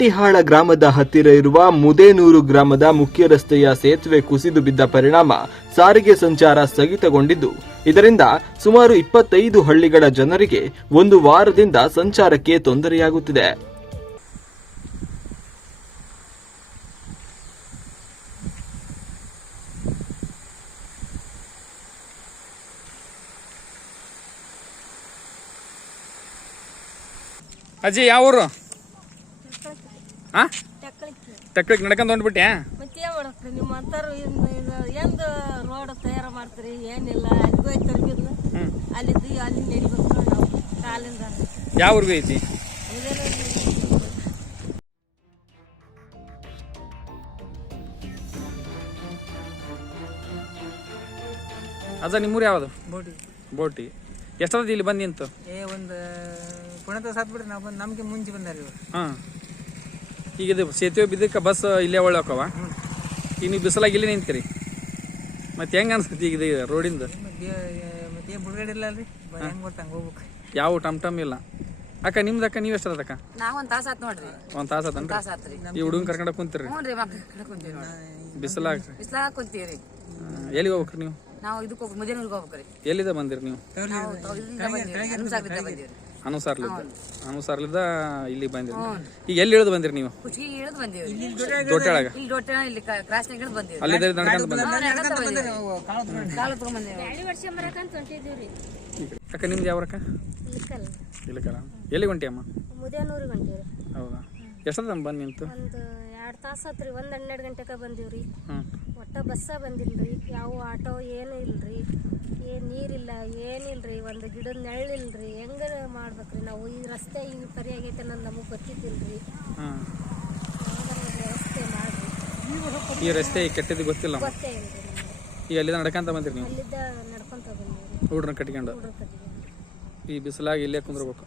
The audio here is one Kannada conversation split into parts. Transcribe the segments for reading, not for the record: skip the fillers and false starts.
ಕೋಟಿಹಾಳ ಗ್ರಾಮದ ಹತ್ತಿರ ಇರುವ ಮುದೇನೂರು ಗ್ರಾಮದ ಮುಖ್ಯ ರಸ್ತೆಯ ಸೇತುವೆ ಕುಸಿದು ಬಿದ್ದ ಪರಿಣಾಮ ಸಾರಿಗೆ ಸಂಚಾರ ಸ್ಥಗಿತಗೊಂಡಿದ್ದು, ಇದರಿಂದ ಸುಮಾರು 25 ಹಳ್ಳಿಗಳ ಜನರಿಗೆ ಒಂದು ವಾರದಿಂದ ಸಂಚಾರಕ್ಕೆ ತೊಂದರೆಯಾಗುತ್ತಿದೆ. ಅಜ್ಜಿ ಯಾವ ಊರು? ಟಕ್ಕಳಿಗೆ ನಡ್ಕೊಂಡು ಹೊಂಟ್ಬಿಟ್ಟೆ? ಮತ್ತೆ ಏನ್ ಮಾಡಕ್ರಿ ನಿಮ್ಮ ಅಂತಾರು ಎಂದು ರೋಡ್ ತಯಾರ ಮಾಡ್ತೀರಿ? ಏನಿಲ್ಲ, ಅಲ್ಲಿಗೆ ಹೋಯ್ತು ಅಲ್ಲಿದ್ದು ಅಲ್ಲಿ ನಡಿಬೇಕು ನಾವು ಕಾಲಿಂದ. ಯಾವ ಊರಿಗೆ ಐತಿ? ಅಜ್ಜ ನಿಮ್ಮೂರು ಯಾವುದು? ಬೋಟಿ. ಬೋಟಿ. ಎಷ್ಟೊತ್ತದ ಇಲ್ಲಿ ಬಂದು ನಿಂತು? ಒಂದು ಪುಣತ ಸಾತ್ ಬಿಡ್ರಿ, ನಾವು ಬಂದು ನಮಗೆ ಮುಂಚೆ ಬಂದಾರಿ. ಹಾಂ, ಈಗ ಇದು ಸೇತುವೆ ಬಿದ್ದಕ್ಕೆ ಬಸ್ ಇಲ್ಲೇ ಒಳ್ಳೆ ಹೋಕವ. ಈಗ ನೀವು ಬಿಸಿಲಾಗಿ ಇಲ್ಲಿ ನಿಂತೀರಿ, ಮತ್ತೆ ಹೆಂಗೆ ಅನ್ಸುತ್ತೆ ಈಗ ಇದು ರೋಡಿಂದ? ಮತ್ತೆ ಬುಡ್ಗಡೆ ಇಲ್ಲ ಅಲ್ರಿ, ಹೆಂಗೆ ಗೊತ್ತ ಹಂಗೆ ಹೋಗ್ಬೇಕು. ಯಾವ ಟಮ್ ಇಲ್ಲ. ಅಕ್ಕ ನಿಮ್ದು ಅಕ್ಕ ನೀವು ಎಷ್ಟದ ಅಕ್ಕ? ನಾವು ಒಂದು ತಾಸು ಆತ್ ನೋಡ್ರಿ. ಒಂದು ತಾಸು ಆತನ್ರಿ? ಈ ಹುಡುಗನ್ ಕರ್ಕೊಂಡ ಕುಂತೀರಿ? ಹ್ಞೂ ರೀ, ಮಕ್ಕಳು ಕುಂತೀವಿ ನೋಡಿ. ಬಿಸಿಲಾಗ ಕುಂತೀವಿ. ಎಲ್ಲಿಗೆ ಹೋಗ್ಬೇಕ್ರಿ ನೀವು? ನಾವು ಇದಕ್ಕೆ ಹೋಗಿ ಮುದೇನೂರಿಗೆ ಹೋಗ್ಬೇಕ್ರಿ. ಎಲ್ಲಿಂದ ಬಂದಿರಿ ನೀವು? ಅನುಸಾರ್ಲಿದ್ದ ಇಲ್ಲಿ ಬಂದಿರಿ. ಈಗ ಎಲ್ಲಿ ಇಳಿದು ಬಂದಿರಿ ನೀವು? ಕುಚ್ಚಿಗೆ ಇಳಿದು ಬಂದಿವಿ. ದೊಡ್ಡಾಳಗ ಇಲ್ಲಿ ದೊಡ್ಡ ಇಲ್ಲಿ ಕ್ರಾಸ್ನಾಗ ಇಳಿದು ಬಂದಿವಿ. ಅಲ್ಲಿ ನಡ್ಕೊಂಡು ಬಂದ್ರಿ? ಕಾಲು ತಗೊಂಬಂದಿವಿ. ಅಕ್ಕ ನಿಮ್ದು ಯಾವ ಅಕ್ಕ? ಇಲ್ಲಕಲ್ಲ. ಎಲ್ಲಿ ಹೊಂಟಿ ಅಮ್ಮ? ಮುದೇನೂರಿಗೆ ಹೊಂಟೀವಿ. ಹೌದಾ, ಎಷ್ಟೊತ್ತ ಬಂದು ನಿಂತು? ಒಂದು 2 ತಾಸು ಆತ್ರಿ. 12 ಗಂಟೆಗೆ ಬಂದೀವ್ರಿ. ಹ್ಞೂ. ಒಟ್ಟ ಬಸ್ಸ ಬಂದಿಲ್ರಿ, ಯಾವ ಆಟೋ ಏನು ಇಲ್ರಿ, ನೀರಿಲ್ಲ, ಏನಿಲ್ರಿ, ಒಂದು ಗಿಡದ ನೆರಳಿಲ್ರಿ. ಹೆಂಗ ಮಾಡ್ಬೇಕ್ರಿ ನಾವು? ಈ ರಸ್ತೆ ಈ ಪರಿ ಆಗೈತೆ ಅನ್ನೋದು ನಮಗೆ ಗೊತ್ತಿದ್ದಿಲ್ರಿ. ವ್ಯವಸ್ಥೆ ಮಾಡ್ರಿ. ಈ ರಸ್ತೆ ಕೆಟ್ಟದ್ದು ಗೊತ್ತಿಲ್ಲ, ಗೊತ್ತೇ ಇಲ್ರಿ ನಮ್ಗೆ. ಈಗ ಅಲ್ಲಿಂದ ನಡ್ಕೊಂತ ಬಂದಿರಿ ನೀವು? ಅಲ್ಲಿದ್ದ ನಡ್ಕೊಂತ ಬಂದೀವ್ರಿ. ಹುಡ್ರನ್ನ ಕಟ್ಕೊಂಡು ಈ ಬಿಸಿಲಾಗಿ ಇಲ್ಲೇ ಕುಂದ್ರಬೇಕು.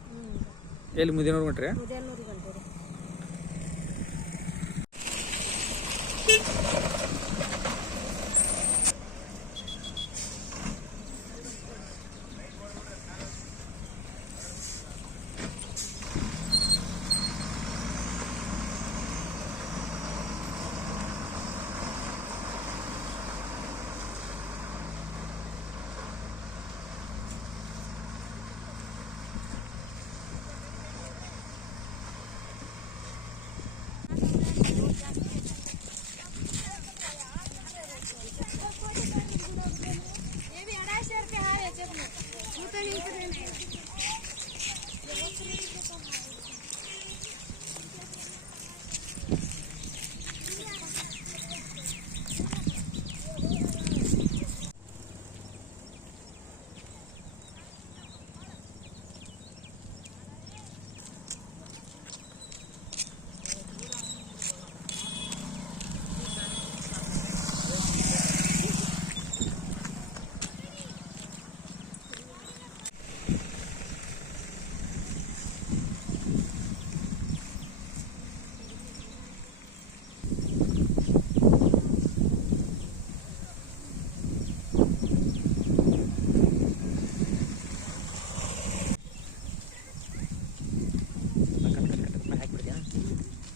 ಎಲ್ಲಿ ಮುದೇನೂರು ಹೊಂಟ್ರಿ? ಮುದೇನೂರಿಗೆ ಹೊಂಟೀವ್ರಿ.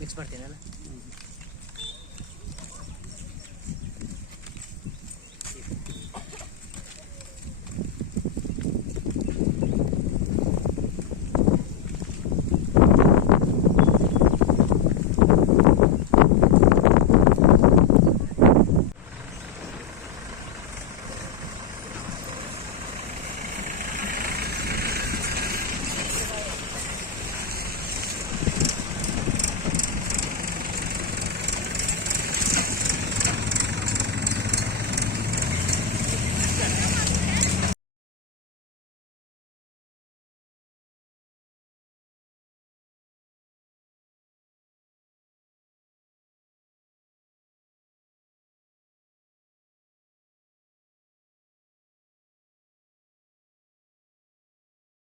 ಮಿಕ್ಸ್ ಮಾಡ್ತೀನಲ್ಲ.